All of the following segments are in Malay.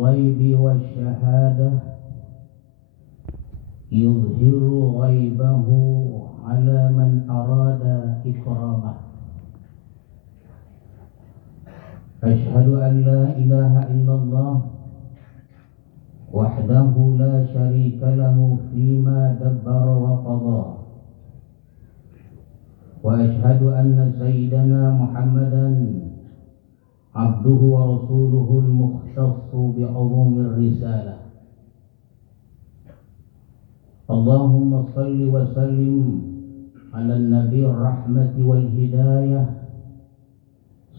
الغيب والشهادة يظهر غيبه على من أراد إكرامه. أشهد أن لا إله إلا الله وحده لا شريك له فيما دبر وقضى، وأشهد أن سيدنا محمدا عبده ورسوله المختص بعموم الرسالة. اللهم صل وسلم على النبي الرحمة والهداية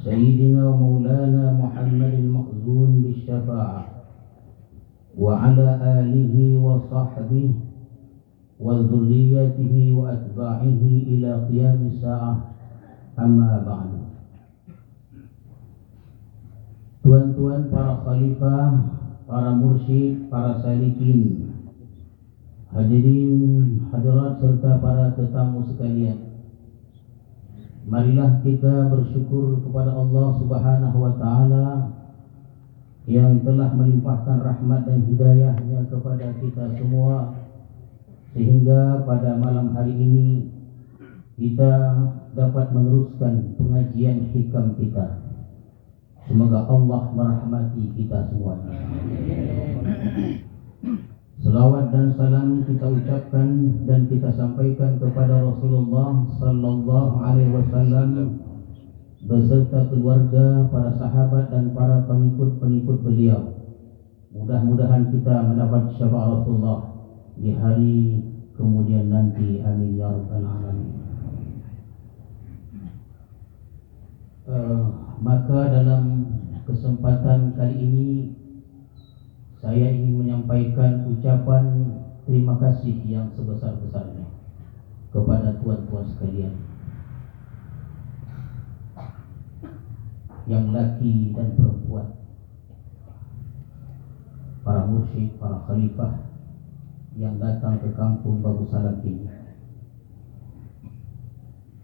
سيدنا ومولانا محمد المخزون بالشفاعة، وعلى آله وصحبه وذريته وأتباعه إلى قيام الساعة. أما بعد. Tuan-tuan para khalifah, para mursyid, para salikin, hadirin hadirat serta para tetamu sekalian, marilah kita bersyukur kepada Allah Subhanahu wa taala yang telah melimpahkan rahmat dan hidayahnya kepada kita semua, sehingga pada malam hari ini kita dapat meneruskan pengajian hikam kita. Semoga Allah merahmati kita semua. Selawat dan salam kita ucapkan dan kita sampaikan kepada Rasulullah sallallahu alaihi wasallam beserta keluarga, para sahabat dan para pengikut-pengikut beliau. Mudah-mudahan kita mendapat syafaat Rasulullah di hari kemudian nanti. Amin ya rabbal alamin. Maka dalam kesempatan kali ini saya ingin menyampaikan ucapan terima kasih yang sebesar-besarnya kepada tuan-tuan sekalian, yang laki dan perempuan, para mursyid, para khalifah yang datang ke kampung Babu Salam ini.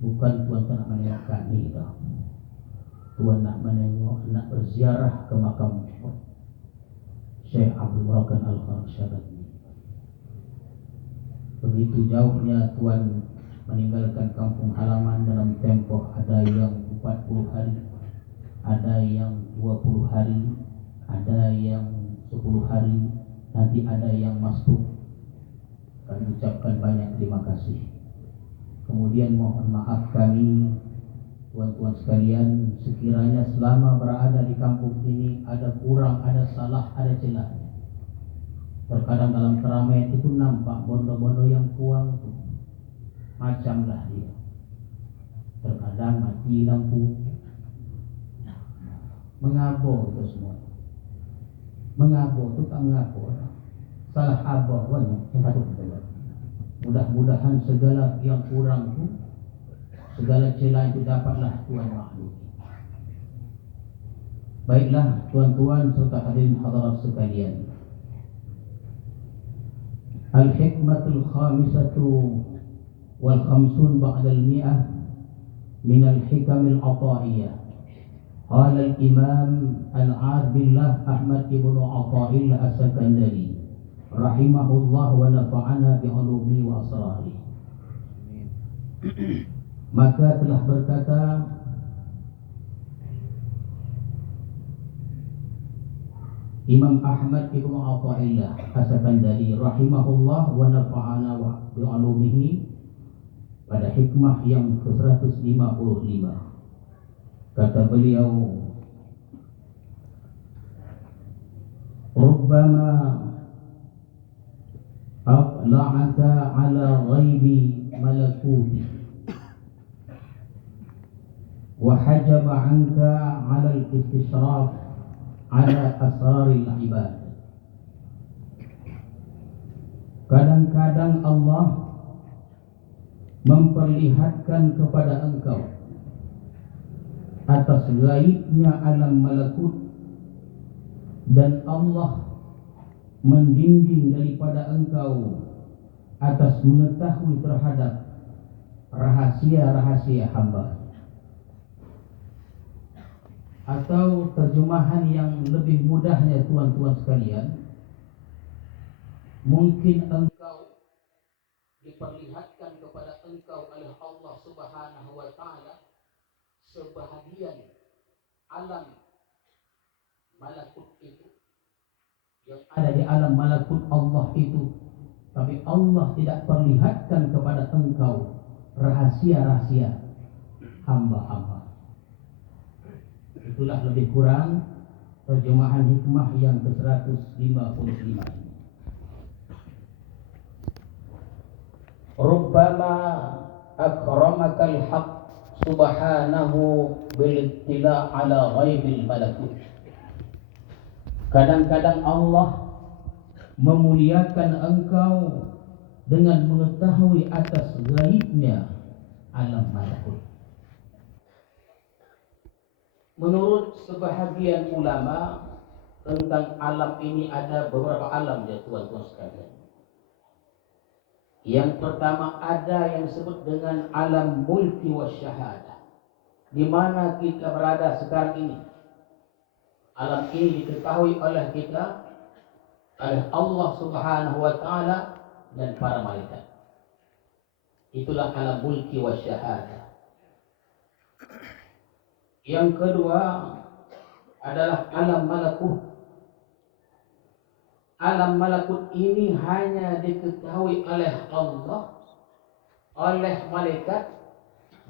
Bukan tuan-tuan nak menengok kami tau. Tuan nak menengok, nak berziarah ke makam Syekh Abdul Murakan Al-Kharsyabandi. Begitu jauhnya tuan meninggalkan kampung halaman dalam tempoh ada yang 40 hari, ada yang 20 hari, ada yang 10 hari, nanti ada yang masuk. Kami ucapkan banyak terima kasih. Kemudian mohon maaf kami, tuan-tuan sekalian, sekiranya selama berada di kampung ini ada kurang, ada salah, ada celahnya. Terkadang dalam keramaian itu nampak bondo-bondo yang kuang itu macamlah dia. Terkadang mati lampu, mengabur itu semua. Mengabur itu tak mengabur, salah abur banyak yang satu betul. Mudah-mudahan segala yang kurang itu, segala celah itu dapatlah Tuhan makhluk. Baiklah tuan-tuan serta hadirin hadirat sekalian, Al-Hikmatul Khamisatu wal Khamsun ba'dal mi'ah min al-Hikamil Ata'iyah. Qala al-Imam Al-'Arif Billah Ahmad ibn Atha'illah As-Sakandari rahimahullah wa nafa'ana bi'ulumi wa asrari. Maka telah berkata Imam Ahmad ibn Atha'illah As-Sakandari rahimahullah wa nafa'ana bi'ulumihi pada hikmah yang ke-155. Kata beliau, Rubbama atla'aka ala ghaibi malakuti wa hajaba anka ala al-istishraf ala asraril ibad. Kadang-kadang Allah memperlihatkan kepada engkau atas gaibnya alam malakut, dan Allah mendinding daripada engkau atas mengetahui terhadap rahasia-rahasia hamba. atau terjemahan yang lebih mudahnya tuan-tuan sekalian, mungkin engkau diperlihatkan kepada engkau oleh Allah Subhanahu wa taala sebahagian alam malakut itu, yang ada di alam malakut Allah itu, tapi Allah tidak perlihatkan kepada engkau rahasia-rahasia hamba-hamba. Itulah lebih kurang terjemahan hikmah yang ke-155 ini. Rubbama akramakal haqq subhanahu bil ittila' ala ghaibil malakut. Kadang-kadang Allah memuliakan engkau dengan mengetahui atas gaibnya alam malakut. Menurut sebahagian ulama, tentang alam ini ada beberapa alam ya tuan-tuan sekalian. Yang pertama ada yang disebut dengan alam mulki wa syahadah, di mana kita berada sekarang ini. Alam ini diketahui oleh kita, oleh Allah Subhanahu wa taala dan para malaikat. Itulah alam mulki wa syahadah. Yang kedua adalah alam malakut. Alam malakut ini hanya diketahui oleh Allah, oleh malaikat,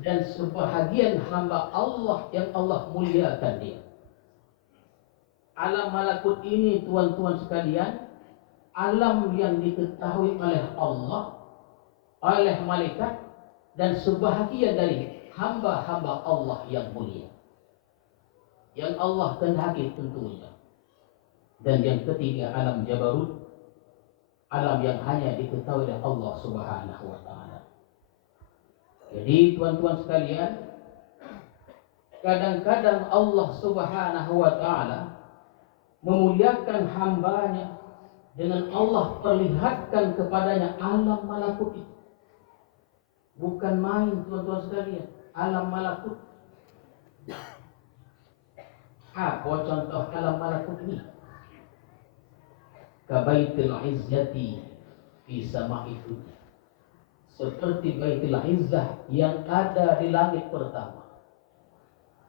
dan sebahagian hamba Allah yang Allah muliakan dia. Alam malakut ini tuan-tuan sekalian, alam yang diketahui oleh Allah, oleh malaikat, dan sebahagian dari hamba-hamba Allah yang mulia, yang Allah kehendaki tentunya. Dan yang ketiga alam jabarut, alam yang hanya diketahui oleh Allah Subhanahu wa taala. Jadi tuan-tuan sekalian, kadang-kadang Allah Subhanahu wa taala memuliakan hambanya dengan Allah perlihatkan kepadanya alam malakut itu. Bukan main tuan-tuan sekalian, alam malakut. Apa contoh alam malakut ini? Kabaitil izzati fi sama'i dunya. Seperti baitil izzah yang ada di langit pertama.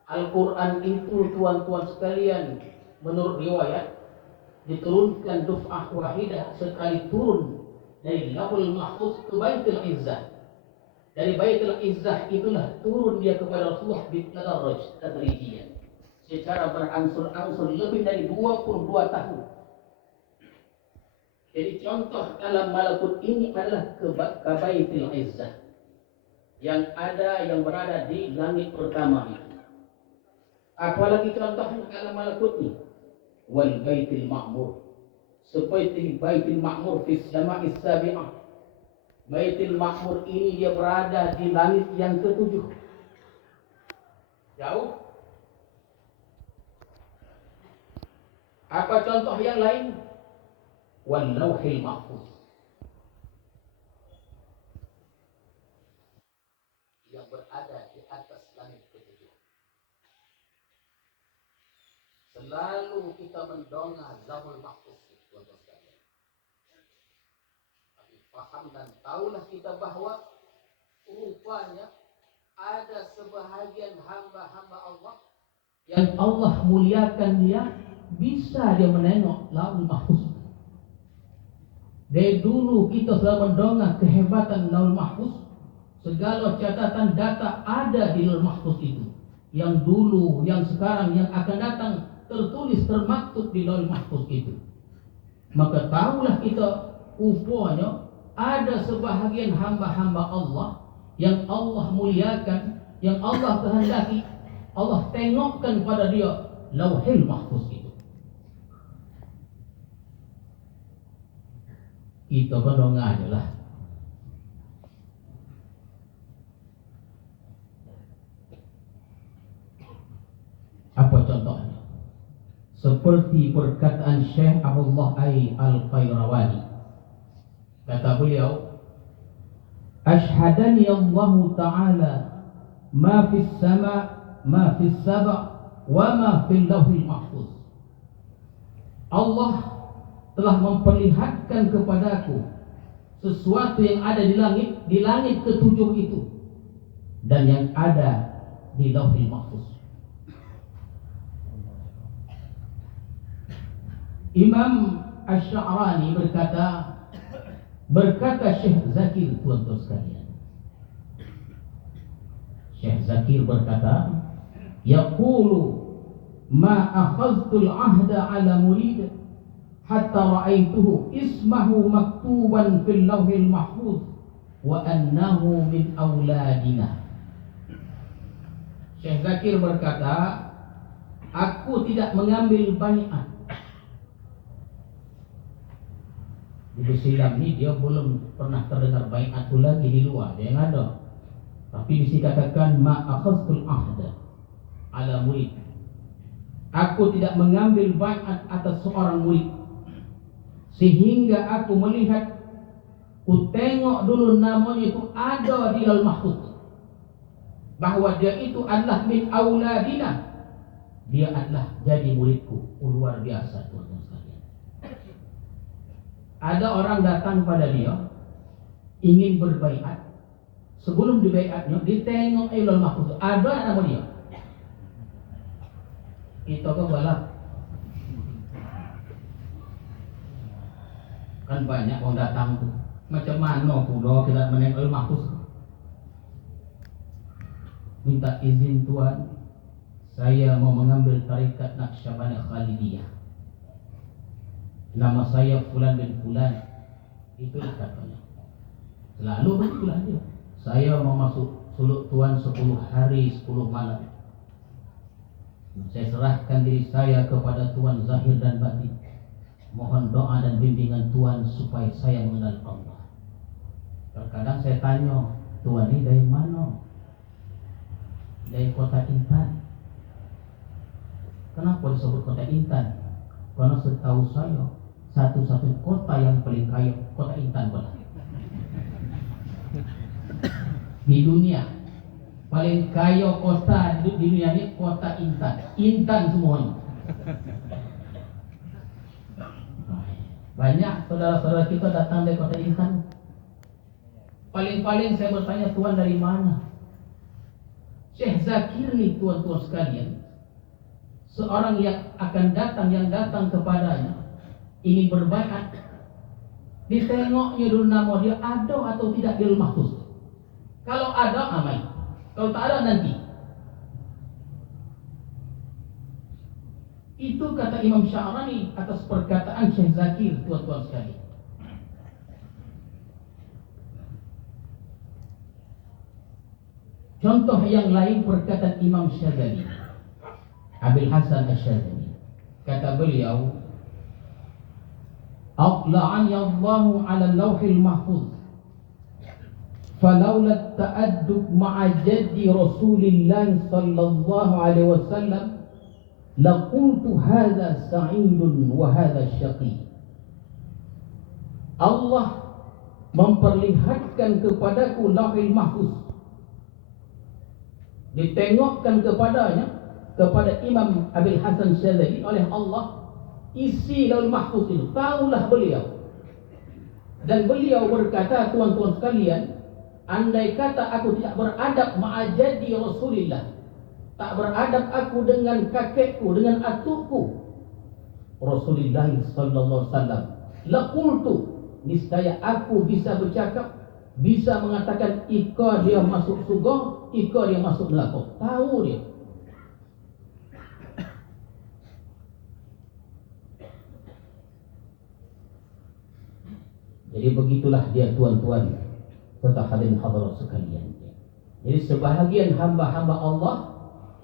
Al-Quran itu tuan-tuan sekalian, menurut riwayat diturunkan duf'ah wahidah, sekali turun dari Lauhul Mahfuz ke Baitul Izzah. Dari Baitul Izzah itulah turun dia kepada Rasulullah bitadarruj tadrijiyan, secara berangsur-angsur lebih dari 22 tahun. Jadi contoh alam malakut ini adalah ke Baitul Izzah yang berada di langit pertama itu. Apalagi contohnya alam malakut ini? Wal Baitul Ma'mur, seperti Baitul Ma'mur fi sama'is sabi'ah. Baitul Ma'mur ini dia berada di langit yang ke-7. Jauh. Apa contoh yang lain? Wal Lauhil Mahfuz, yang berada di atas langit ke-7. Selalu kita mendongak Lauhul Mahfuz, tuan-tuan sekalian. Tapi paham dan tahulah kita bahwa rupanya ada sebahagian hamba-hamba Allah yang Allah muliakan dia, bisa dia menengok Lauhul Mahfuz. Dari dulu kita selalu mendongak kehebatan Lauhul Mahfuz. Segala catatan data ada di Lauhul Mahfuz itu. Yang dulu, yang sekarang, yang akan datang, tertulis, termaktub di Lauhul Mahfuz itu. Maka tahulah kita rupanya ada sebahagian hamba-hamba Allah yang Allah muliakan, yang Allah kehendaki, Allah tengokkan pada dia Lauhul Mahfuz itu. Kita berdonganya lah. Apa contohnya? Seperti perkataan Syekh Abdullah Al-Qayrawani. Kata beliau, Ashhadani Allah Ta'ala ma fis sama ma fis saba' wa ma fil lauhil mahfuz. Allah telah memperlihatkan kepadaku sesuatu yang ada di langit ketujuh itu dan yang ada di lauhil mahfuz. Imam Asy-Sya'rani berkata Syekh Zakir, tuan-tuan sekalian. Syekh Zakir berkata, yaqulu ma akhadhtul ahda ala murid hatta ra'aituhu ismahu maktuban fil lauhil mahfuz wa annahu min auladina. Syekh Zakir berkata, aku tidak mengambil baiat. Di Islam ini dia belum pernah terdengar baiat itu lagi di luar, dia yang ada. Tapi di sini katakan ma akhadhtul ahda ala murid. Aku tidak mengambil baiat atas seorang murid sehingga aku melihat, ku tengok dulu namanya itu ada di Lauhul Mahfuz, bahwa dia itu adalah min auladina, dia adalah jadi muridku. Luar biasa tuan-tuan sekalian. Ada orang datang pada dia ingin berbaiat. Sebelum dibaiatnya ditengok Lauhul Mahfuz, ada nama dia. Kita ke balap. Kan banyak orang datang tuh. Macam mana pula kita menengok Lauhul Mahfuz? Minta izin Tuhan, saya mau mengambil tarikat Naqsyabandiyah Khalidiyah. Nama saya Fulan bin Fulan. Itulah katanya. Selalu begitulah dia. Saya mau masuk suluk Tuhan 10 hari 10 malam. Saya serahkan diri saya kepada Tuhan zahir dan batin. Mohon doa dan bimbingan Tuhan supaya saya mengenal Allah. Terkadang saya tanya, Tuhan ini dari mana? Dari kota Intan. Kenapa disebut kota Intan? Karena setahu saya satu-satunya kota yang paling kaya kota Intan pula. Di dunia paling kaya kota di dunia ini kota Intan. Intan semuanya. Banyak saudara-saudara kita datang dari kota Intan. Paling-paling saya bertanya, Tuhan dari mana? Syekh Zakir nih tuan-tuan sekalian, seorang yang akan datang, yang datang kepadanya ingin berbaiat, ditengoknya dulu nama dia ada atau tidak di Lauhul Mahfuz. Kalau ada aman, kalau tak ada nanti. Itu kata Imam Sya'rani atas perkataan Syekh Zakir, tuan-tuan sekalian. Contoh yang lain perkataan Imam Syadzali, Abil Hasan Asy-Syadzali. Kata beliau, "Atla'ani Allahu 'ala al-Lauhil Mahfuz. Falaula ta'addub ma'a jaddi Rasulillah sallallahu alaihi wasallam laqultu hadza sa'idun wa hadza syaqi." Allah memperlihatkan kepadaku Lauhil Mahfuz. Ditengokkan kepadanya, kepada Imam Abil Hasan Syadzali oleh Allah isi Lauhul Mahfuz itu. Tahulah beliau. Dan beliau berkata, tuan-tuan sekalian, andai kata aku tidak beradab ma'ajadi Rasulillah, tak beradab aku dengan kakekku, dengan atukku Rasulullah sallallahu alaihi wasallam, laqultu, niscaya aku bisa bercakap, bisa mengatakan ika dia masuk surga, ika dia masuk neraka. Tahu dia. Jadi begitulah dia tuan-tuan serta hadirin hadirat sekalian. Jadi sebahagian hamba-hamba Allah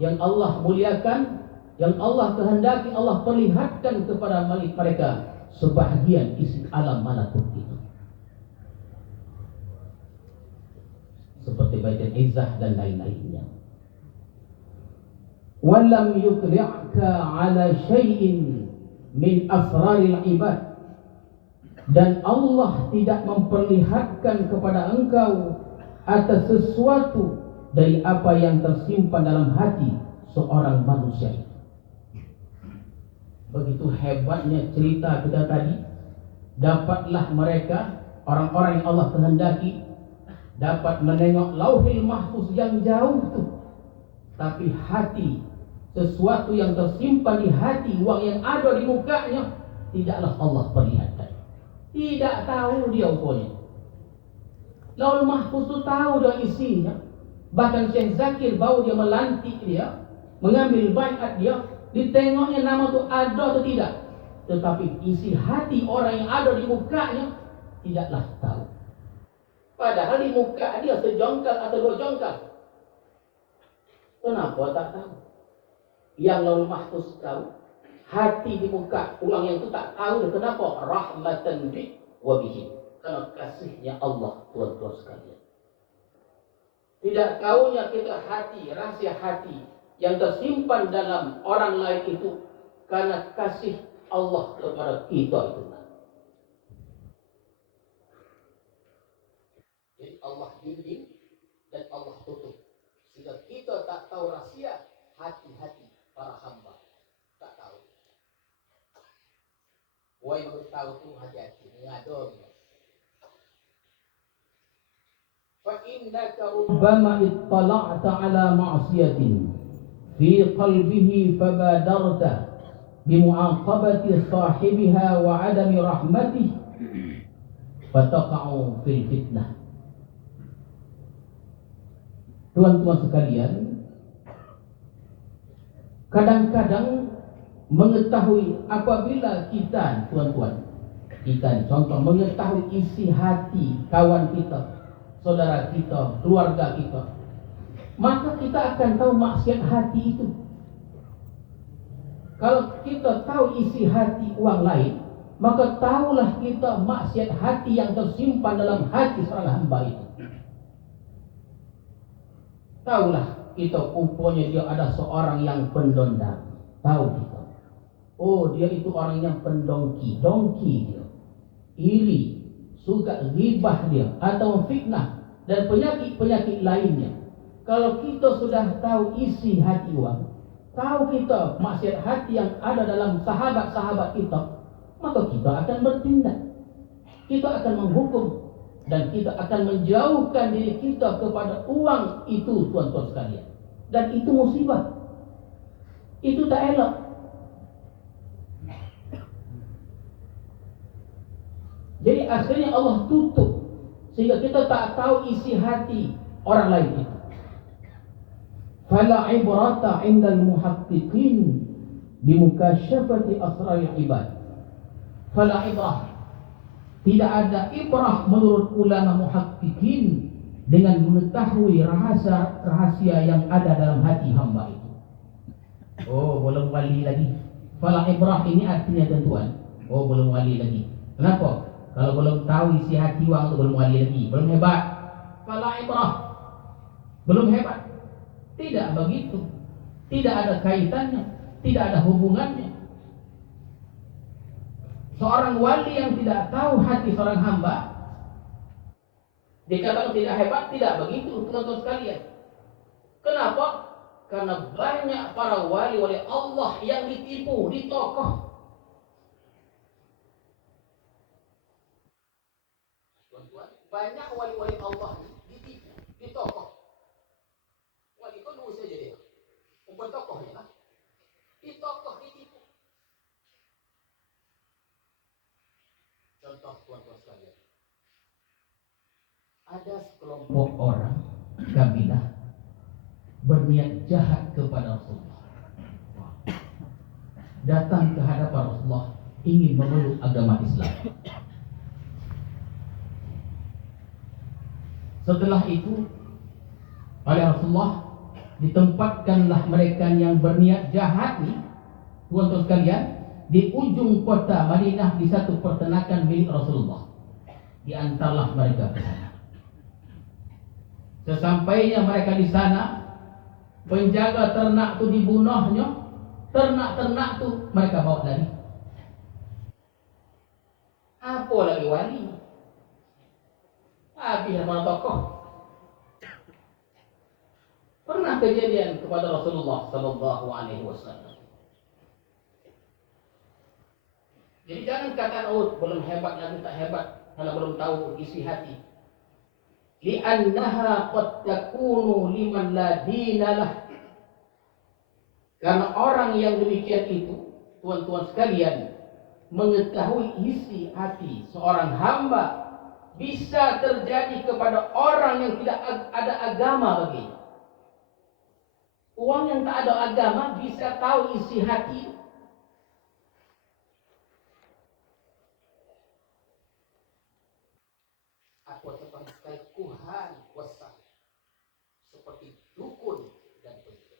yang Allah muliakan, yang Allah kehendaki, Allah perlihatkan kepada mereka sebahagian isi alam malakut itu. Seperti Baitul Izzah dan lain-lainnya. Walam yutli'ka ala syai'in min asraril ibad. Dan Allah tidak memperlihatkan kepada engkau atas sesuatu dari apa yang tersimpan dalam hati seorang manusia. Begitu hebatnya cerita kita tadi. Dapatlah mereka, orang-orang yang Allah kehendaki, dapat menengok lauhil mahfuz yang jauh tuh. Tapi hati, sesuatu yang tersimpan di hati, uang yang ada di mukanya, tidaklah Allah perlihatkan. Tidak tahu dia rupanya. Lauhul mahfuz itu tahu dia isinya. Bahkan Syekh Zakir baru dia melantik dia, mengambil baiat dia, ditengoknya nama itu ada atau tidak. Tetapi isi hati orang yang ada di mukanya tidaklah tahu. Padahal di muka dia sejongkal atau dua jongkal. Kenapa tak tahu? Yang lauhul mahfuz tahu. Hati di muka uang yang itu tak tahu. Kenapa? Rahmatan bi wa bihi. Karena kasihnya Allah, tuan-tuan sekalian. Tidak tahunya kita hati, rahasia hati yang tersimpan dalam orang lain itu karena kasih Allah kepada kita itu. Jadi Allah bimbing dan Allah tutup sehingga kita tak tahu rahasia hati-hati para hamba. Tak tahu. Wah, yang baru tahu tu hati-hati mengador. فَإِنَّكَ رُبَّمَا اطَّلَعْتَ عَلَى مَعْصِيَةٍ فِي قَلْبِهِ فَبَادَرْتَ بِمُعَاقَبَةِ صَاحِبِهَا وَعَدَمِ رَحْمَتِهِ فَتَقَعُ فِي الْفِتْنَةِ. Tuan-tuan sekalian, kadang-kadang mengetahui apabila kita, tuan-tuan, kita contoh mengetahui isi hati kawan kita, saudara kita, keluarga kita, maka kita akan tahu maksiat hati itu. Kalau kita tahu isi hati orang lain, maka tahulah kita maksiat hati yang tersimpan dalam hati seorang hamba itu. Tahulah kita umpamanya dia ada seorang yang pendendam. Tahu kita. Oh, dia itu orang yang pendongki, dongki dia. Iri, suka ghibah dia atau fitnah dan penyakit-penyakit lainnya. Kalau kita sudah tahu isi hati orang, tahu kita maksiat hati yang ada dalam sahabat-sahabat kita, maka kita akan bertindak. Kita akan menghukum dan kita akan menjauhkan diri kita kepada uang itu, tuan-tuan sekalian. Dan itu musibah. Itu tak elok. Jadi akhirnya Allah tutup sehingga kita tak tahu isi hati orang lain itu. Fala ibrata 'indal muhaqqiqin bimukasyafati asraril ibad. Fala ibrah, tidak ada ibrah menurut ulama muhaqqiqin dengan mengetahui rahasia yang ada dalam hati hamba itu. Oh, belum wali lagi. Fala ibrah ini artinya tuan. Oh, belum wali lagi. Kenapa? Kalau belum tahu isi hati orang itu belum wali lagi, belum hebat. Fala ibrah, belum hebat. Tidak begitu. Tidak ada kaitannya, tidak ada hubungannya. Seorang wali yang tidak tahu hati seorang hamba dikatakan tidak hebat, tidak begitu, teman-teman sekalian. Kenapa? Karena banyak para wali-wali Allah yang ditipu, ditokoh. Banyak wali-wali Allah ditipu, ditokoh. Wali itu nulis saja dia, bukan tokohnya lah. Ditokoh, ditipu. Contoh tuan-tuan sekalian, ada sekelompok orang kabilah berniat jahat kepada Rasulullah. Datang ke hadapan Rasulullah ingin memeluk agama Islam. Setelah itu oleh Rasulullah ditempatkanlah mereka yang berniat jahat nih, tuan-tuan sekalian, di ujung kota Madinah di satu peternakan milik Rasulullah. Diantarlah mereka ke sana. Sesampainya mereka di sana, penjaga ternak itu dibunuhnya, ternak-ternak itu mereka bawa lari. Apa lagi wali? Habis mana tokoh? Pernah kejadian kepada Rasulullah Sallallahu Alaihi Wasallam. Jadi jangan katakan oh belum hebat lagi, tak hebat kalau belum tahu isi hati. Li'annaha qad takunu liman la dinalah. Karena orang yang demikian itu, tuan-tuan sekalian, mengetahui isi hati seorang hamba bisa terjadi kepada orang yang tidak ada agama baginya. Orang yang tak ada agama bisa tahu isi hati. Aku seperti kuhan wasah, seperti dukun dan penyihir.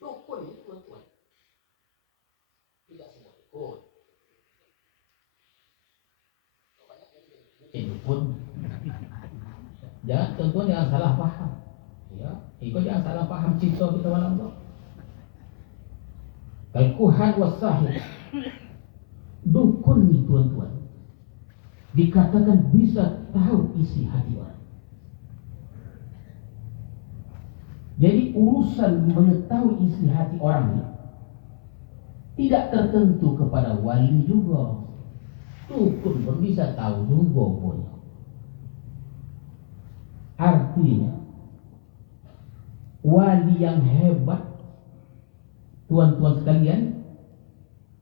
Dukun itu tuan-tuan, tidak semua dukun. Dukun, jangan tuan-tuan jangan salah paham. Ya, ikut jangan salah paham cerita kita malam tu. Al-kuhan wasahir, dukun ni tuan-tuan dikatakan bisa tahu isi hati orang. Jadi urusan mengetahui isi hati orang ini tidak tertentu kepada wali juga. Dukun pun bisa tahu juga punya. Artinya wali yang hebat, tuan-tuan sekalian,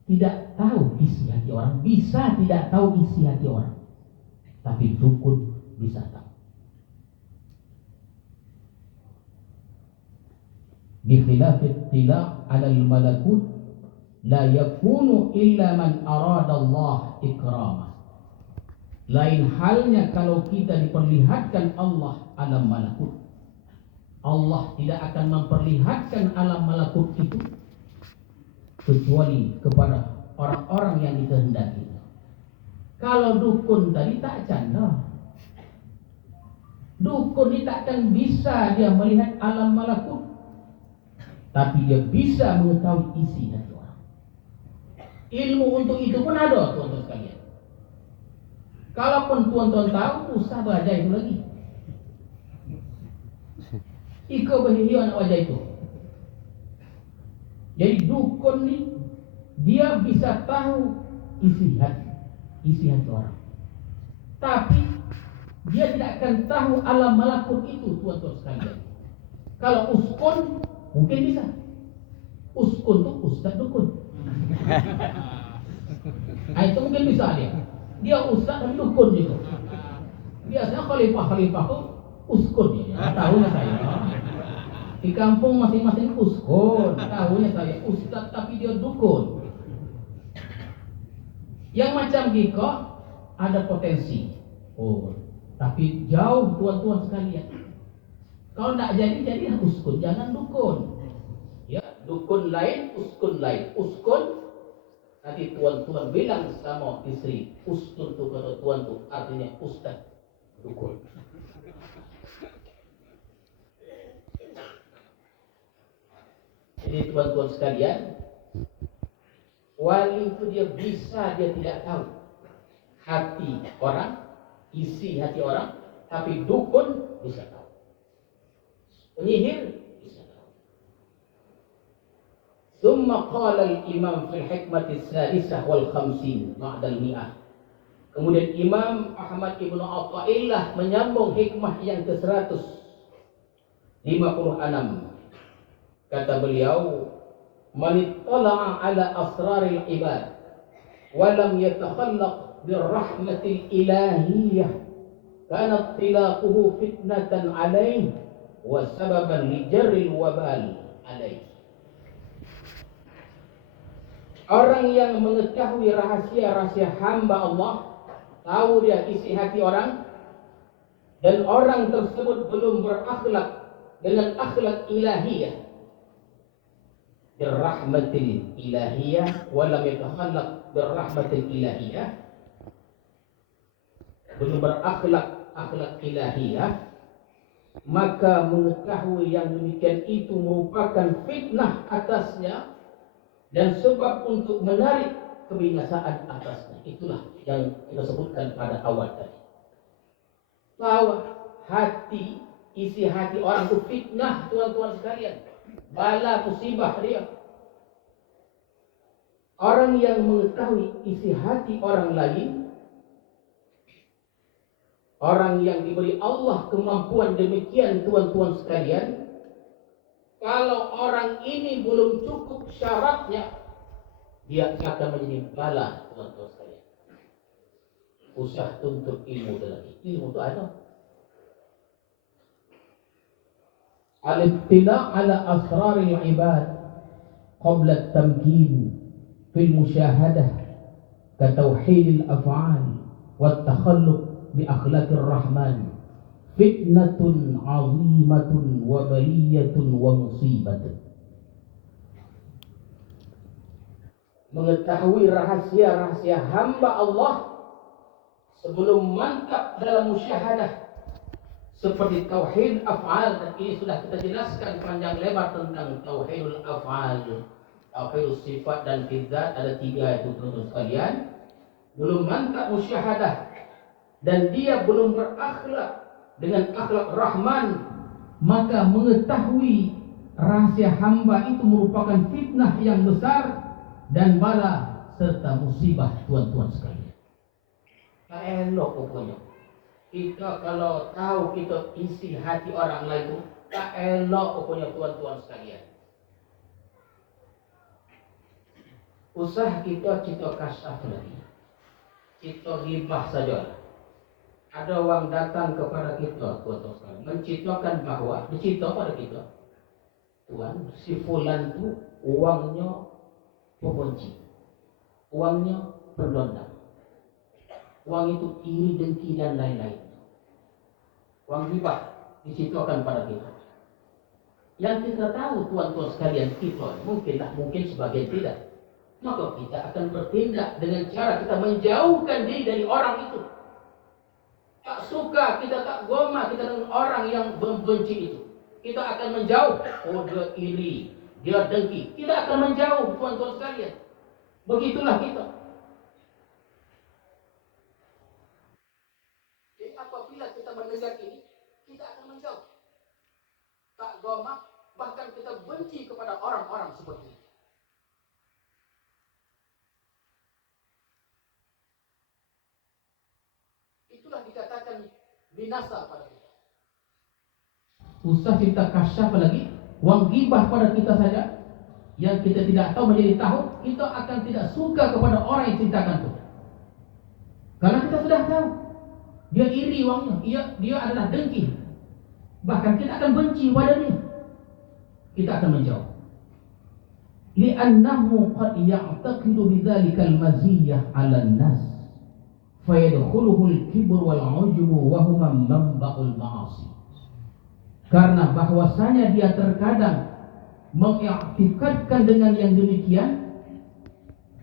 tidak tahu isi hati orang, bisa tidak tahu isi hati orang, tapi dukun bisa tahu. Bikhilaf ittila' 'ala al-malakut la yakunu illa man arada Allah ikramah. Lain halnya kalau kita diperlihatkan Allah alam malakut. Allah tidak akan memperlihatkan alam malakut itu kecuali kepada orang-orang yang dikehendaki. Kalau dukun tadi tak canda. Dukun ini takkan bisa dia melihat alam malakut, tapi dia bisa mengetahui isi hati orang. Ilmu untuk itu pun ada, tuan-tuan sekalian. Kalaupun tuan-tuan tahu, usah baca itu lagi. Ika berhiu anak wajah itu. Jadi dukun ni dia bisa tahu isi hati orang. Tapi dia tidak akan tahu alam malakut itu, tuan-tuan sekalian. Kalau uskun mungkin bisa. Uskun tu ustaz dukun. Itu mungkin bisa dia. Dia ustaz dan dukun juga. Biasanya khalifah tu uskun dia. Tahunya saya. Di kampung masing-masing uskun. Tahunya saya ustaz tapi dia dukun. Yang macam Giko ada potensi. Oh, tapi jauh tuan-tuan sekalian. Kalau tak jadi uskun, jangan dukun. Ya, dukun lain, uskun lain. Uskun nanti tuan-tuan bilang sama istri, uskun tu kata tuan tu artinya ustaz dukun. Jadi tuan-tuan sekalian, wali itu dia bisa dia tidak tahu hati orang, isi hati orang, tapi dukun bisa tahu. Penyihir bisa tahu. Thumma qala al-imam fi al-hikmati as-sadisah wal khamsin ba'da al-mi'ah. Kemudian Imam Ahmad Ibnu Athaillah menyambung hikmah yang ke-156. Kata beliau, man ittala'a ala asraril ibad wa lam yatakhallaq birrahmatil ilahiyyah kana tilaquhu fitnatan alayhi wa sababan li jarril wabal alayhi. Orang yang mengetahui rahasia-rahasia hamba Allah, tahu dia isi hati orang, dan orang tersebut belum berakhlak dengan akhlak ilahiyah, birrahmatil ilahiyah walam yatakhallaq birrahmatil ilahiyah, belum berakhlak akhlak ilahiyah, maka mengetahui yang demikian itu merupakan fitnah atasnya dan sebab untuk menarik kebinasaan atasnya. Itulah yang kita sebutkan pada awal tadi. Bahwa hati, isi hati orang itu fitnah, tuan-tuan sekalian. Bala musibah dia. Orang yang mengetahui isi hati orang lain, orang yang diberi Allah kemampuan demikian, tuan-tuan sekalian, kalau orang ini belum cukup syaratnya, dia akan menjadi bala, tuan-tuan sekalian. Usah tuntut ilmu lagi. Ilmu itu ada. Al-ittila' ala asraril ibad qabla at-tamkin fil musyahadah ka tauhidil af'al wa takhalluq bi akhlaqir rahman fitnatun 'azimatun wa baliyatun wa musibatun. Mengetahui rahasia-rahasia hamba Allah sebelum mantap dalam musyahadah seperti tauhid af'al, dan ini sudah kita jelaskan panjang lebar tentang tauhidul af'al, tauhidul sifat dan zat, ada 3 itu teman-teman sekalian. Belum mantap musyahadah dan dia belum berakhlak dengan akhlak Rahman, maka mengetahui rahasia hamba itu merupakan fitnah yang besar dan bala serta musibah, tuan-tuan sekalian. Tak elok pokoknya. Kita kalau tahu kita isi hati orang lain itu, tak elok pokoknya, tuan-tuan sekalian. Usah kita kasyaf lagi, kita ghibah saja. Ada orang datang kepada kita, tuan-tuan sekalian, menceritakan bahwa dicerita pada kita, tuan, si fulan itu uangnya pembenci, uangnya berdendam, uang itu iri, dengki dan lain-lain. Uang ghibah diceritakan pada kita. Yang kita tahu, tuan-tuan sekalian, kita mungkin sebagian tidak. Maka kita akan bertindak dengan cara kita menjauhkan diri dari orang itu. Tak suka, kita tak goma kita dengan orang yang membenci itu. Kita akan menjauh. Oh, dia iri, dia dengki. Kita akan menjauh, tuan-tuan sekalian. Begitulah kita. Jadi apabila kita mendengar ini, kita akan menjauh. Tak goma, bahkan kita benci kepada orang-orang seperti ini. Itulah dikatakan binasa pada kita. Usah kita kasyaf lagi, wang ghibah pada kita saja, yang kita tidak tahu menjadi tahu, kita akan tidak suka kepada orang yang ceritakan itu. Karena kita sudah tahu, dia iri uangnya, dia adalah dengki. Bahkan kita akan benci pada dia. Kita akan menjauh. Li'annahu qad ya'taqidu bidzalika al-maziyyah 'ala an-nas. Fayadkhuluhul kibr wal 'ujbu wa huma manba'ul ma'asi. Karena bahwasanya dia terkadang mengiktikadkan dengan yang demikian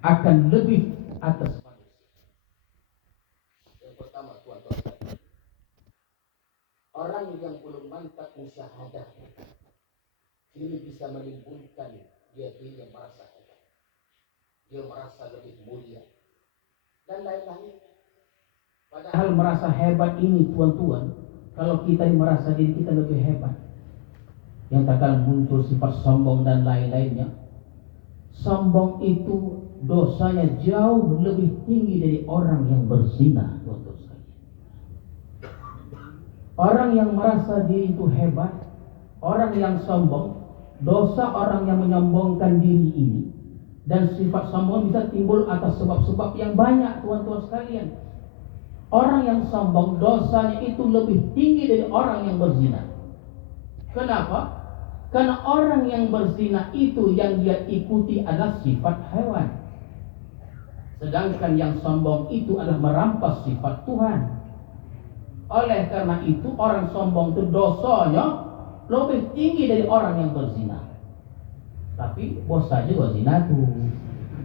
akan lebih atas manusia. Yang pertama, tuan-tuan, orang yang belum mantap musyahadah ini bisa menimbulkan dia yang merasa hebat, dia merasa lebih mulia dan lain-lain. Padahal merasa hebat ini, tuan-tuan, kalau kita merasa diri kita lebih hebat, yang takkan muncul sifat sombong dan lain-lainnya. Sombong itu dosanya jauh lebih tinggi dari orang yang berzina, tuan-tuan sekalian. Orang yang merasa diri itu hebat, orang yang sombong, dosa orang yang menyombongkan diri ini dan sifat sombong bisa timbul atas sebab-sebab yang banyak, tuan-tuan sekalian. Orang yang sombong dosanya itu lebih tinggi dari orang yang berzina. Kenapa? Karena orang yang berzina itu yang dia ikuti adalah sifat hewan. Sedangkan yang sombong itu adalah merampas sifat Tuhan. Oleh karena itu orang sombong itu dosanya lebih tinggi dari orang yang berzina. Tapi bos saja berzina tuh.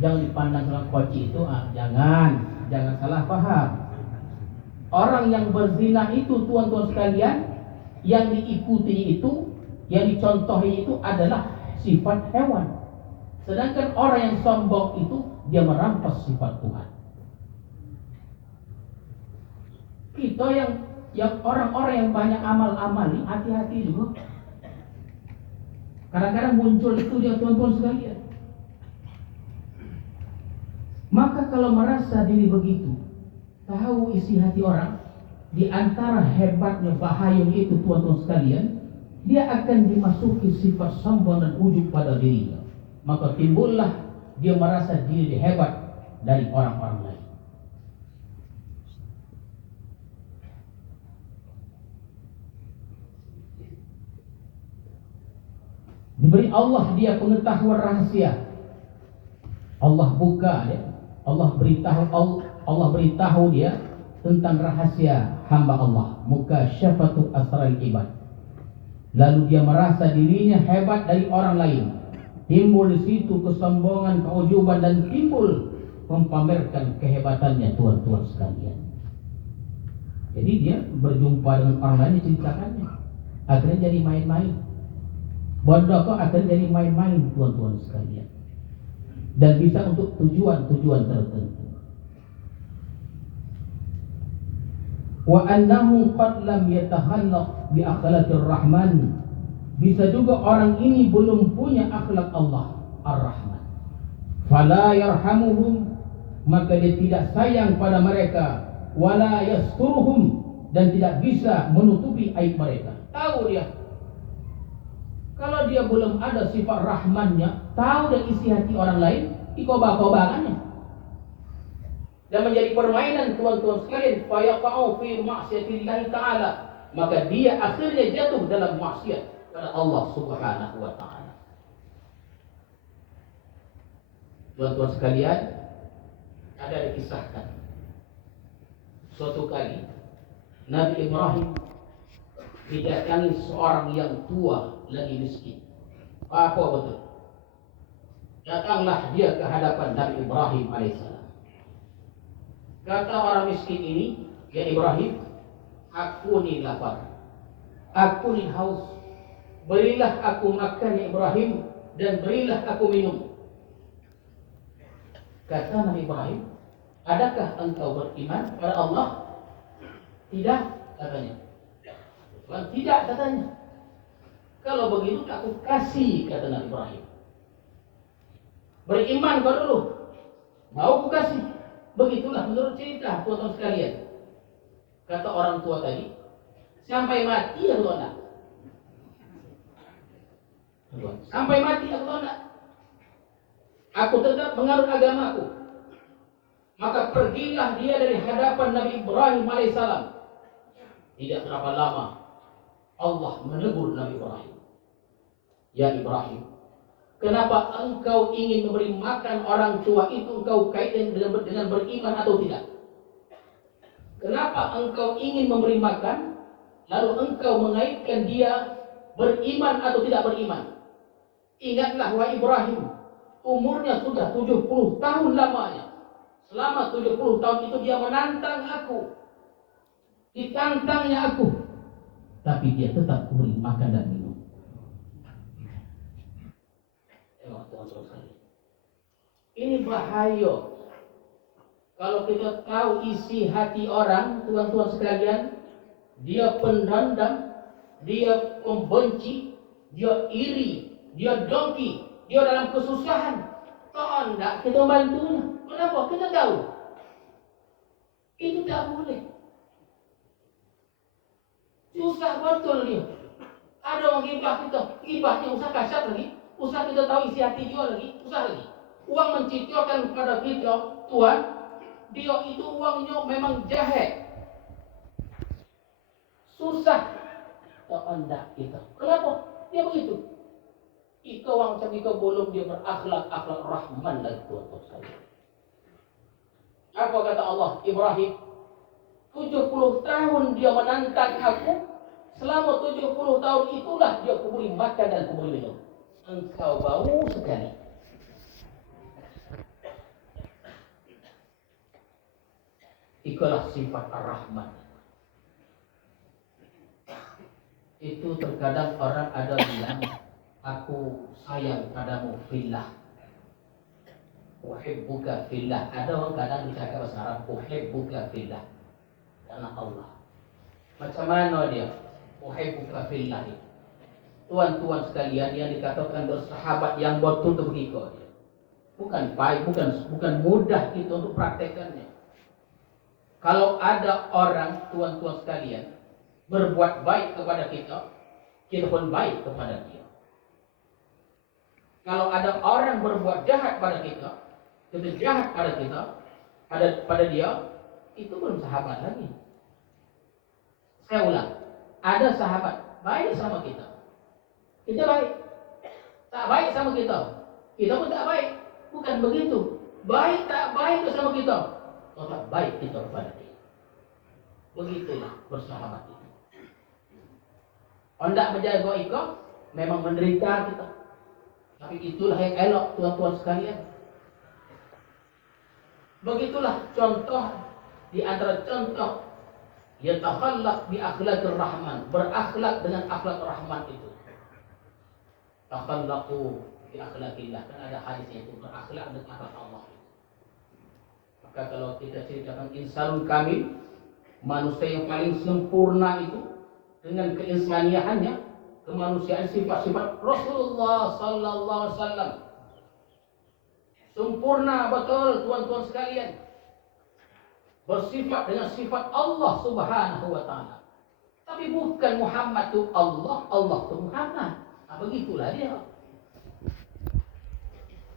Jangan dipandang sama koci itu, jangan salah paham. Orang yang berzina itu, tuan-tuan sekalian, yang diikuti itu, yang dicontohi itu adalah sifat hewan. Sedangkan orang yang sombong itu dia merampas sifat Tuhan. Kita yang orang-orang yang banyak amal-amal ini hati-hati juga. Kadang-kadang muncul itu dia, tuan-tuan sekalian. Maka kalau merasa diri begitu, tahu isi hati orang, di antara hebatnya bahaya itu tuan-tuan sekalian, dia akan dimasuki sifat sombong dan ujub pada dirinya. Maka timbullah dia merasa diri hebat dari orang-orang lain. Diberi Allah dia pengetahuan rahasia. Allah buka dia, Allah beritahu dia tentang rahasia hamba Allah, muka syafatu asral ibad. Lalu dia merasa dirinya hebat dari orang lain. Timbul di situ kesombongan, keujuban, dan timbul mempamerkan kehebatannya tuan-tuan sekalian. Jadi dia berjumpa dengan orang lain diceritakannya, akhirnya jadi main-main. Bodoh kok akhirnya jadi main-main tuan-tuan sekalian. Dan bisa untuk tujuan-tujuan tertentu. Wa annahu qad lam yatakhallaq bi akhlaqir rahman. Bisa juga orang ini belum punya akhlak Allah Ar-Rahman. Fala yarhamuhum, maka dia tidak sayang pada mereka. Wala yasturuhum, dan tidak bisa menutupi aib mereka. Tahu dia, kalau dia belum ada sifat rahmannya, tahu dan isi hati orang lain, dikoba-kobakannya. Dan menjadi permainan tuan-tuan sekalian, fayaqa'u fi ma'siyatillahi ta'ala, maka dia akhirnya jatuh dalam maksiat pada Allah Subhanahu wa ta'ala. Tuan-tuan sekalian, ada dikisahkan suatu kali Nabi Ibrahim didatangi seorang yang tua lagi miskin. Apa betul? Datanglah dia ke hadapan Nabi Ibrahim alaihissalam. Kata orang miskin ini, ya Ibrahim, aku ni lapar, aku ni haus, berilah aku makan ya Ibrahim, dan berilah aku minum. Kata Nabi Ibrahim, adakah engkau beriman pada Allah? Tidak, katanya. Tidak, katanya. Kalau begitu aku kasih, kata Nabi Ibrahim. Beriman kau dulu, mau aku kasih. Begitulah menurut cerita tuan-tuan sekalian. Kata orang tua tadi, sampai mati aku nak. Sampai mati aku nak. Aku tetap menganut agamaku. Maka pergilah dia dari hadapan Nabi Ibrahim alaihissalam. Tidak berapa lama Allah menegur Nabi Ibrahim. Ya Ibrahim, kenapa engkau ingin memberi makan orang tua itu engkau kaitkan dengan beriman atau tidak? Kenapa engkau ingin memberi makan lalu engkau mengaitkan dia beriman atau tidak beriman? Ingatlah wahai Ibrahim, umurnya sudah 70 tahun lamanya. Selama 70 tahun itu dia menantang aku. Ditantangnya aku. Tapi dia tetap memberi makan dan minum. Ini bahaya. Kalau kita tahu isi hati orang, tuan-tuan sekalian, dia pendendam, dia pembenci, dia iri, dia dengki, dia dalam kesusahan. Tahu enggak kita bantunya? Kenapa? Kita tahu itu tak boleh. Susah betul dia. Ada orang gibah kita, gibahnya usah kasar lagi, usah kita tahu isi hati dia lagi, usah lagi. Uang menciptakan kepada kita, Tuhan, dia itu uangnya memang jahat. Susah. Tak hendak kita. Kenapa? Dia begitu. Ika orang macam ika belum dia berakhlak rahman dan tuan-tuan sekalian. Apa kata Allah? Ibrahim, 70 tahun dia menantang aku. Selama 70 tahun itulah dia kuberi makan dan kuberi minum. Engkau bau sekali. Ikalah sifat ar-Rahman. Itu terkadang orang ada bilang, aku sayang padamu fillah, uhibbuka fillah. Ada orang kadang bercakap bahasa Arab, uhibbuka fillah, karena Allah. Macam mana dia uhibbuka fillah? Tuan-tuan sekalian yang dikatakan bersahabat yang betul begitu dia. Bukan baik, bukan mudah kita untuk praktekannya. Kalau ada orang, tuan-tuan sekalian, berbuat baik kepada kita, kita pun baik kepada dia. Kalau ada orang berbuat jahat pada kita jahat pada dia, itu belum sahabat lagi. Saya ulang, ada sahabat baik sama kita baik. Tak baik sama kita pun tak baik. Bukan begitu. Baik tak baik itu sama kita, tak baik kita kepada dia. Begitulah bersahabat itu. Hendak menjaga ika, memang menderita kita. Tapi itulah yang elok, tuan-tuan sekalian. Begitulah contoh di antara contoh yatakhallaq bi akhlaqir rahman, berakhlak dengan akhlak rahman itu. Takhallaqu bi akhlaqillah, kan ada hadisnya itu, berakhlak dengan akhlak Allah. Maka kalau kita ceritakan insanul kamil, manusia yang paling sempurna itu dengan keinsaniahannya, kemanusiaan, sifat-sifat Rasulullah sallallahu alaihi wasallam. Sempurna betul tuan-tuan sekalian. Bersifat dengan sifat Allah Subhanahu wa taala. Tapi bukan Muhammad tu Allah, Allah tu Muhammad. Begitulah dia.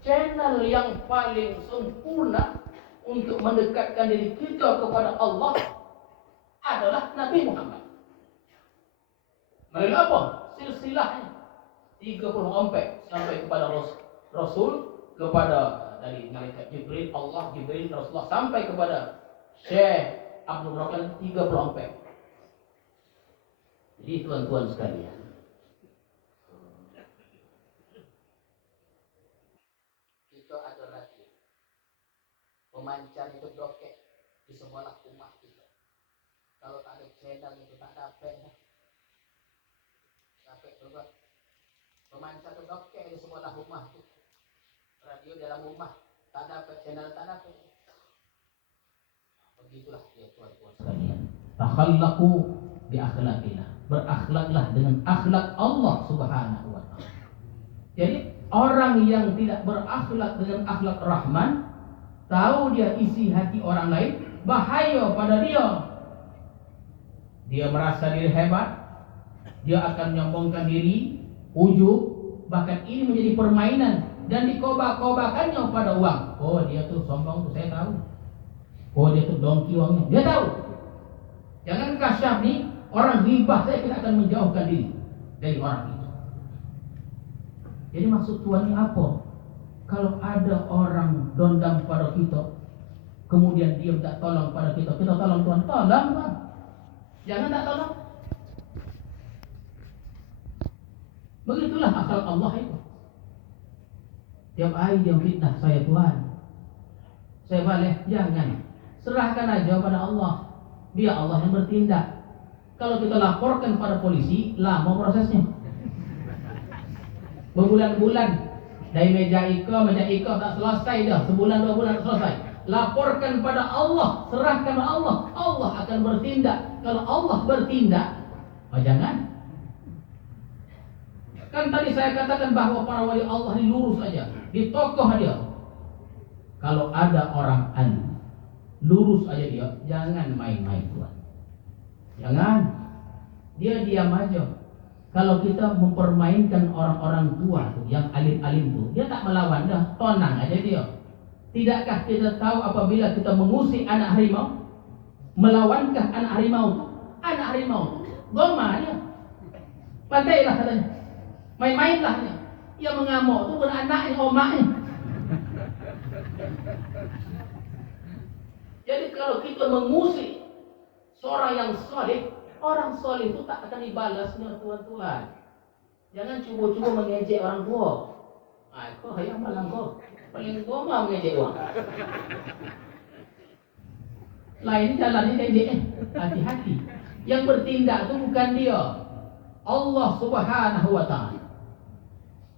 Channel yang paling sempurna untuk mendekatkan diri kita kepada Allah adalah Nabi Muhammad. Melalui apa? Silsilahnya 30 ompek sampai kepada Rasul, kepada dari malaikat Jibril, Allah, Jibril, Rasulullah, sampai kepada Syekh Abdul Rahman, 30 ompek. Jadi tuan-tuan sekalian, kita ada lagi pemancar itu doket di sebelah rumah kita. Kalau tak ada channel itu tak dapat. Coba pemancar itu doket di sebelah rumah itu. Radio dalam rumah tak dapat channel, tak dapat. Begitulah ya tuan-tuan sekalian. Takhallaqu bi akhlaqillah, berakhlaklah dengan akhlak Allah Subhanahu wa taala. Jadi orang yang tidak berakhlak dengan akhlak Rahman, tahu dia isi hati orang lain, bahaya pada dia. Dia merasa diri hebat, dia akan menyombongkan diri, ujub, bahkan ini menjadi permainan dan dikoba-kobakannya pada uang. Oh, dia tuh sombong tuh, saya tahu. Oh, dia tuh dongki uangnya, dia tahu. Jangan kasyaf nih, orang ghibah saya, kita akan menjauhkan diri dari orang itu. Jadi maksud tuannya apa? Kalau ada orang dendam pada kita, kemudian dia tak tolong pada kita tolong Tuhan, tolong Tuhan. Jangan tak tolong. Begitulah akal Allah itu. Tiap hari dia fitnah saya, Tuhan, saya balik, jangan. Serahkan aja pada Allah, biar Allah yang bertindak. Kalau kita laporkan pada polisi, lama prosesnya. Berbulan-bulan dari meja ika tak selesai dah, sebulan 2 bulan selesai. Laporkan pada Allah, serahkan pada Allah, Allah akan bertindak. Kalau Allah bertindak, jangan. Kan tadi saya katakan bahwa para wali Allah ini lurus saja, di tokoh dia. Kalau ada orang alim, lurus aja dia, jangan main-main Tuhan. Jangan. Dia diam aja. Kalau kita mempermainkan orang-orang tua tuh, yang alim-alim tuh, dia tak melawan dah, tenang aja dia. Tidakkah kita tahu apabila kita mengusik anak harimau, melawankah anak harimau tuh? Anak harimau tuh goma dia, pantailah katanya, main-mainlah dia. Dia mengamuk tuh beranaknya, omaknya. Jadi kalau kita mengusik seorang yang soleh, orang soleh itu tak akan dibalasnya Tuhan. Jangan cuba-cuba mengejek orang tua. Kau hayang malam kau paling tua mah mengejek orang. Lain jalannya ejek. Hati-hati. Yang bertindak itu bukan dia, Allah Subhanahu wa taala.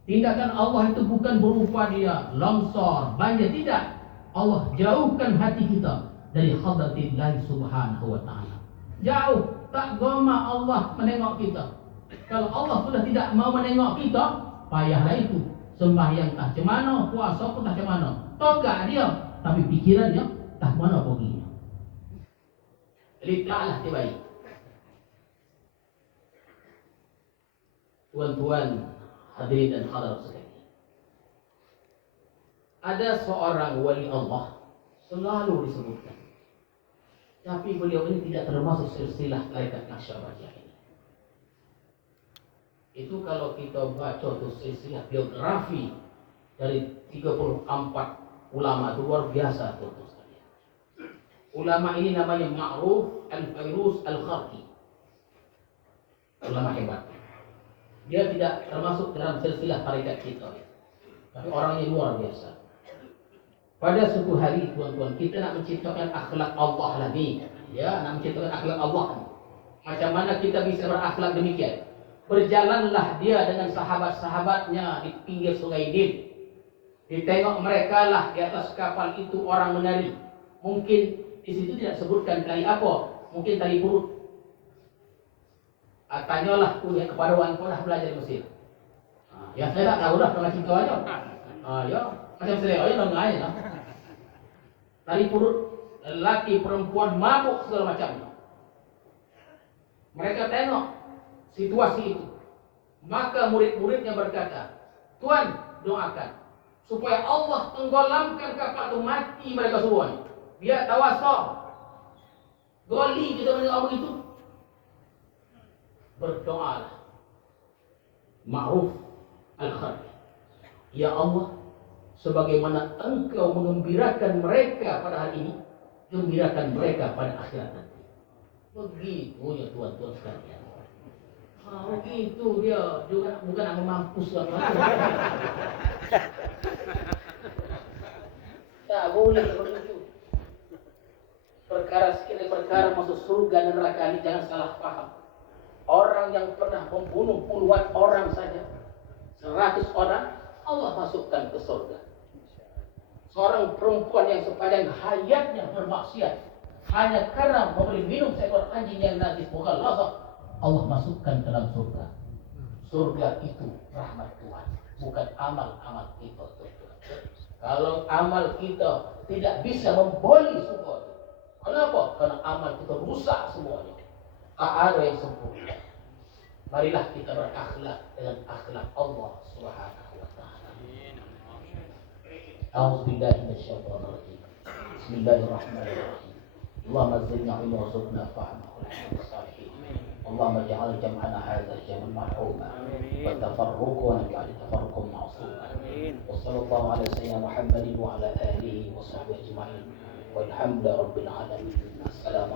Tindakan Allah itu bukan berupa dia longsor, banjir, tidak. Allah jauhkan hati kita dari hadratillah Subhanahu wa taala. Jauh, tak goma Allah menengok kita. Kalau Allah sudah tidak mau menengok kita, payahlah itu. sembahyang tah cemano, puasa pun tah cemano. Toga dia, tapi pikirannya tah mana perginya. Lidahlah tibai. Tuan-tuan hadirin dan hadirat sekalian. Ada seorang wali Allah selalu disebutkan. Tapi beliau ini tidak termasuk silsilah tarekat Naqsyabandiyah ini. Itu kalau kita baca tuh silsilah biografi dari 34 ulama itu luar biasa tuh sekalian. Ulama ini namanya Ma'ruf Al-Fairuz Al-Kharqi. Ulama hebat. Dia tidak termasuk dalam silsilah tarekat kita. Tapi orangnya luar biasa. Pada suatu hari tuan-tuan, kita nak menciptakan akhlak Allah lagi. Ya, nak menciptakan akhlak Allah. Macam mana kita bisa berakhlak demikian? Berjalanlah dia dengan sahabat-sahabatnya di pinggir sungai Nil. Ditengok mereka lah di atas kapal itu orang menari. Mungkin di situ tidak sebutkan tali apa, mungkin tali burut. Tanyalah punya kepada orang pernah belajar di Mesir. Ya saya tak tahu dah pernah cinta aja. Ya macam saya aja dah ngain lah. Tali burut, lelaki perempuan mabuk segala macamnya. Mereka tengok situasi itu. Maka murid-muridnya berkata, Tuan doakan supaya Allah tenggelamkan kapal itu, mati mereka semua. Biar tawassul. Goli kita mendengar begitu. Berdoalah. Ma'ruf Al-Kharqi. Ya Allah, sebagaimana Engkau mengembirakan mereka pada hari ini, gembirakan mereka pada akhirat nanti. Begitu ya tuan-tuan sekalian. Begitu dia juga bukan nak memampus lah. Tak boleh begitu. Perkara sekali perkara masuk surga dan neraka ini jangan salah paham. Orang yang pernah membunuh puluhan orang saja, 100 orang, Allah masukkan ke surga. Seorang perempuan yang sepanjang hayatnya bermaksiat hanya karena memberi minum seekor anjing yang najis mughalladhah, Allah masukkan ke dalam surga. Surga itu rahmat Tuhan, bukan amal-amal kita. Kalau amal kita tidak bisa memboli surga itu. Kenapa? Karena amal kita rusak semuanya. Tak ada yang sempurna. Marilah kita berakhlak dengan akhlak Allah Subhanahu wa taala. A'udzubillahi minasyaitonir rajim. Bismillahirrahmanirrahim. Allahumma zidna ilma warzuqna fahma wa salihin. Allahumma ij'al jam'ana hadza jam'an marhuma wa tafarruqana bi'al tafarruqan ma'suma. Wa sallallahu ala sayyidina Muhammadin wa ala alihi wa sahbihi ajma'in. Walhamdulillahi rabbil alamin. Assalamu